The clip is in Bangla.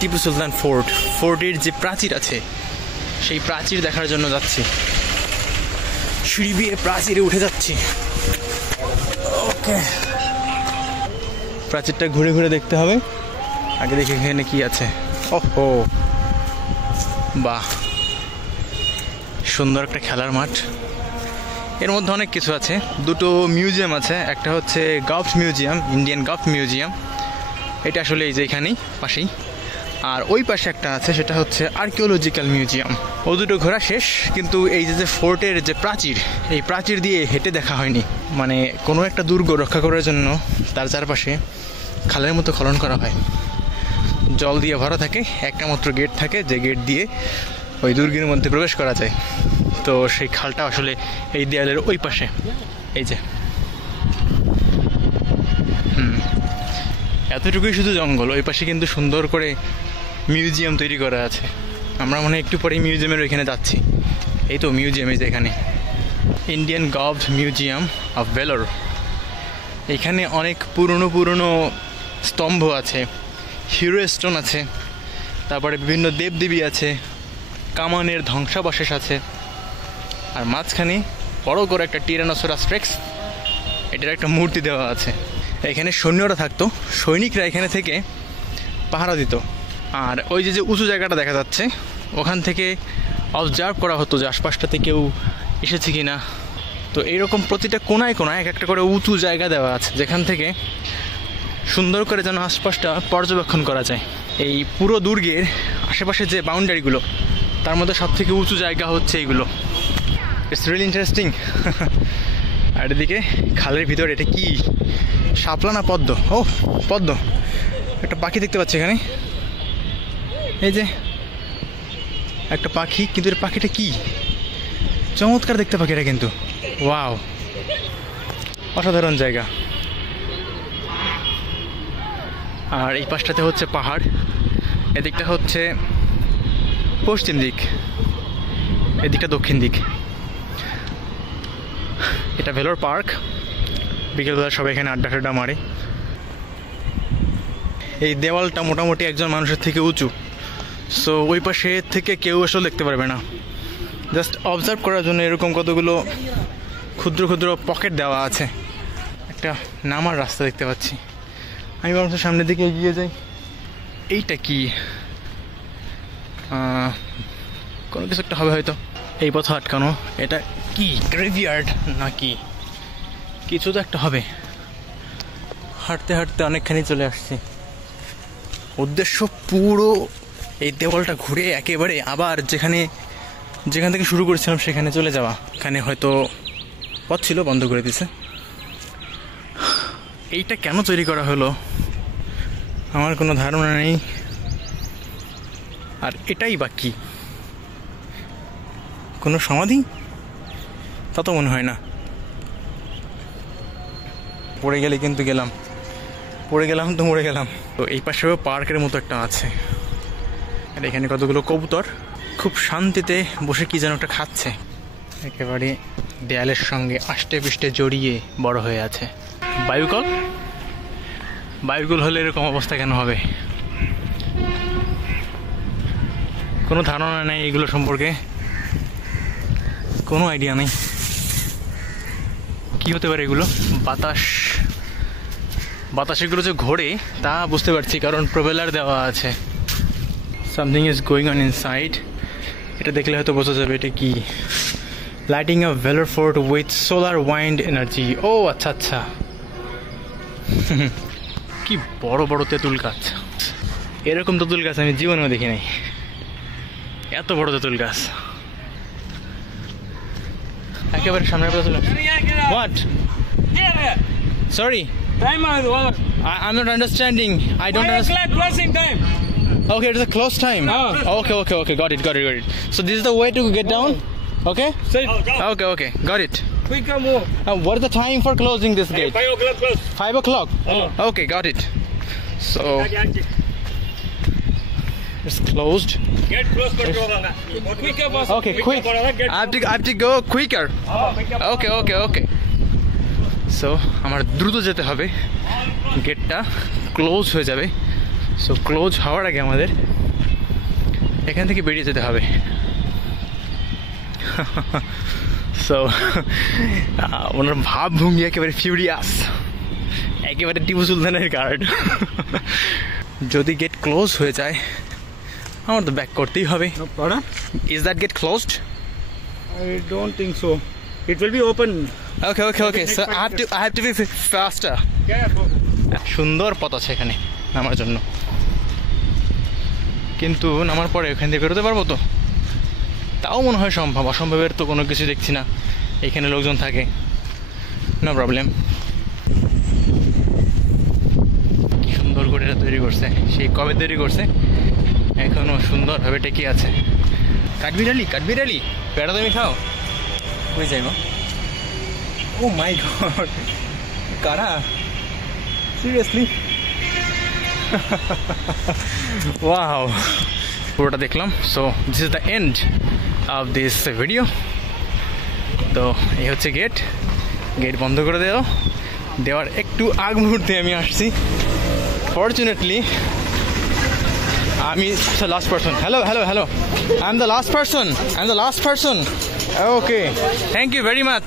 টিপু সুলতান ফোর্টের যে প্রাচীর আছে সেই প্রাচীর দেখার জন্য যাচ্ছি। সিঁড়ি দিয়ে প্রাচীরে উঠে যাচ্ছি। ওকে, প্রাচীরটা ঘুরে ঘুরে দেখতে হবে। আগে দেখি এখানে কি আছে। ওহো, বাহ, সুন্দর একটা খেলার মাঠ। এর মধ্যে অনেক কিছু আছে। দুটো মিউজিয়াম আছে, একটা হচ্ছে golf museum, Indian golf museum. এটা আসলে এই যে এখানেই পাশেই। আর ওই পাশে একটা আছে, সেটা হচ্ছে আর্কিওলজিক্যাল মিউজিয়াম। ও দুটো ঘোরা শেষ, কিন্তু এই যে ফোর্টের যে প্রাচীর, এই প্রাচীর দিয়ে হেঁটে দেখা হয়নি। মানে কোনো একটা দুর্গ রক্ষা করার জন্য তার চারপাশে খালের মতো খনন করা হয়, জল দিয়ে ভরা থাকে। একটা মাত্র গেট থাকে, যে গেট দিয়ে ওই দুর্গের মধ্যে প্রবেশ করা যায়। তো সেই খালটা আসলে এই দেয়ালের ওই পাশে। এই যে এতটুকুই শুধু জঙ্গল, ওই পাশে কিন্তু সুন্দর করে মিউজিয়াম তৈরি করা আছে। আমরা মনে হয় একটু পরেই মিউজিয়ামের ওইখানে যাচ্ছি। এই তো মিউজিয়াম, এই যে এখানে Indian golf museum of Vellore. এখানে অনেক পুরনো স্তম্ভ আছে, হিরো স্টোন আছে, তারপরে বিভিন্ন দেবদেবী আছে, কামানের ধ্বংসাবশেষ আছে। আর মাঝখানে বড় করে একটা টিরানোসরাস রেক্স, এটার একটা মূর্তি দেওয়া আছে। এখানে সৈন্যরা থাকতো, সৈনিকরা এখানে থেকে পাহারা দিত। আর ওই যে উঁচু জায়গাটা দেখা যাচ্ছে, ওখান থেকে অবজার্ভ করা হতো যে আশপাশটাতে কেউ এসেছে কি না। তো এইরকম প্রতিটা কোনায় কোনায় এক একটা করে উঁচু জায়গা দেওয়া আছে, যেখান থেকে সুন্দর করে যেন আশপাশটা পর্যবেক্ষণ করা যায়। এই পুরো দুর্গের আশেপাশে যে বাউন্ডারিগুলো, তার মধ্যে সব থেকে উঁচু জায়গা হচ্ছে এইগুলো। It's really interesting. আর এদিকে খালের ভিতরে এটা কি, শাপলা না পদ্ম? ও পদ্ম। একটা পাখি দেখতে পাচ্ছি এখানে, এই যে একটা পাখি, কিন্তু এর পাখিটা কি চমৎকার দেখতে পাখিটা কিন্তু। ওয়াও, অসাধারণ জায়গা। আর এই পাশটাতে হচ্ছে পাহাড়, এদিকটা হচ্ছে পশ্চিম দিক, এদিকটা দক্ষিণ দিক। এটা ভেলোর পার্ক। বিকেলবেলা সবাই এখানে আড্ডা টাড্ডা মারে। এই দেওয়ালটা মোটামুটি একজন মানুষের থেকে উঁচু, সো ওই পাশে থেকে কেউ আসলে দেখতে পারবে না। জাস্ট অবজার্ভ করার জন্য এরকম কতগুলো ক্ষুদ্র ক্ষুদ্র পকেট দেওয়া আছে। একটা নামার রাস্তা দেখতে পাচ্ছি। আমি ভাবছি সামনের দিকে এগিয়ে যাই। এইটা কি, কোনো কিছু একটা হবে হয়তো। এই পথে আটকানো, এটা কি গ্রেভিয়ার্ড নাকি কিছু তো একটা হবে। হাঁটতে হাঁটতে অনেকখানি চলে আসছি। উদ্দেশ্য পুরো এই দেওয়ালটা ঘুরে একেবারে আবার যেখান থেকে শুরু করেছিলাম সেখানে চলে যাওয়া। এখানে হয়তো পথ ছিল, বন্ধ করে দিছে। এইটা কেন তৈরি করা হলো আমার কোনো ধারণা নেই। আর এটাই বা কি, কোনো সমাধি? তা তো মনে হয় না। পড়ে গেলে কিন্তু গেলাম, পড়ে গেলাম তো মরে গেলাম। তো এই পাশেও পার্কের মতো একটা আছে। আর এখানে কতগুলো কবুতর খুব শান্তিতে বসে কি যেন একটা খাচ্ছে। একেবারে দেয়ালের সঙ্গে আষ্টে পিষ্টে জড়িয়ে বড় হয়ে আছে। বায়ুকল হলে এরকম অবস্থা কেন হবে? কোনো ধারণা নেই এগুলো সম্পর্কে, কোনো আইডিয়া নেই কি হতে পারে এগুলো। বাতাস এগুলো যে ঘোরে তা বুঝতে পারছি, কারণ প্রোপেলার দেওয়া আছে। Something is going on inside. এটা দেখলে হয়তো বোঝা যাবে এটা কি। Lighting a Vellore fort with solar wind energy. ও আচ্ছা আচ্ছা, কি বড় বড় তেঁতুল গাছ। এরকম তেঁতুল গাছ আমি জীবনেও দেখি নাই, এত বড় তেঁতুল গাছ। একেবারে সামনের কথা চলে। What? Sorry, I'm not understanding. I don't understand. Closing time. Okay, it's a close time. Okay. Got it. So this is the way to get down? Okay? Okay. Got it. Quicker move. What is the time for closing this gate? 5 o'clock close. 5 o'clock? Okay, got it. So it's closed. Get close. Quicker boss. Okay, quick. I have to go quicker. Okay. So আমার দ্রুত যেতে হবে, গেটটা ক্লোজ হয়ে যাবে সো ক্লোজ হওয়ার আগে আমাদের এখান থেকে বেরিয়ে যেতে হবে। সো ওনার ভাবভঙ্গি একেবারে ফিউরিয়াস, একেবারে টিপু সুলতানের গার্ড। যদি গেট ক্লোজ হয়ে যায় আমার তো ব্যাক করতেই হবে। No problem. Is that gate closed? I don't think so. It will be open. Okay so I have to be faster. সুন্দর পথ আছে এখানে নামার জন্য, কিন্তু নামার পরে এখান থেকে বেরোতে পারবো তো? তাও মনে হয় সম্ভব, অসম্ভবের তো কোনো কিছু দেখছি না। এখানে লোকজন থাকে, নো প্রবলেম। কি সুন্দর করে এটা তৈরি করছে, সেই কবে তৈরি করছে, এখনো সুন্দরভাবে টেকে আছে। কাঠবিড়ালি পেড়া তুমি খাও? হয়ে যাইব। ও মাই গড, কারা? সিরিয়াসলি? ওয়াও, পুরোটা দেখলাম। So this is the end of this video. তো এই হচ্ছে গেট বন্ধ করে দেওয়ার একটু আগ মুহূর্তে আমি আসছি। ফর্চুনেটলি আমি last person. Hello I am the last person. Okay, thank you very much.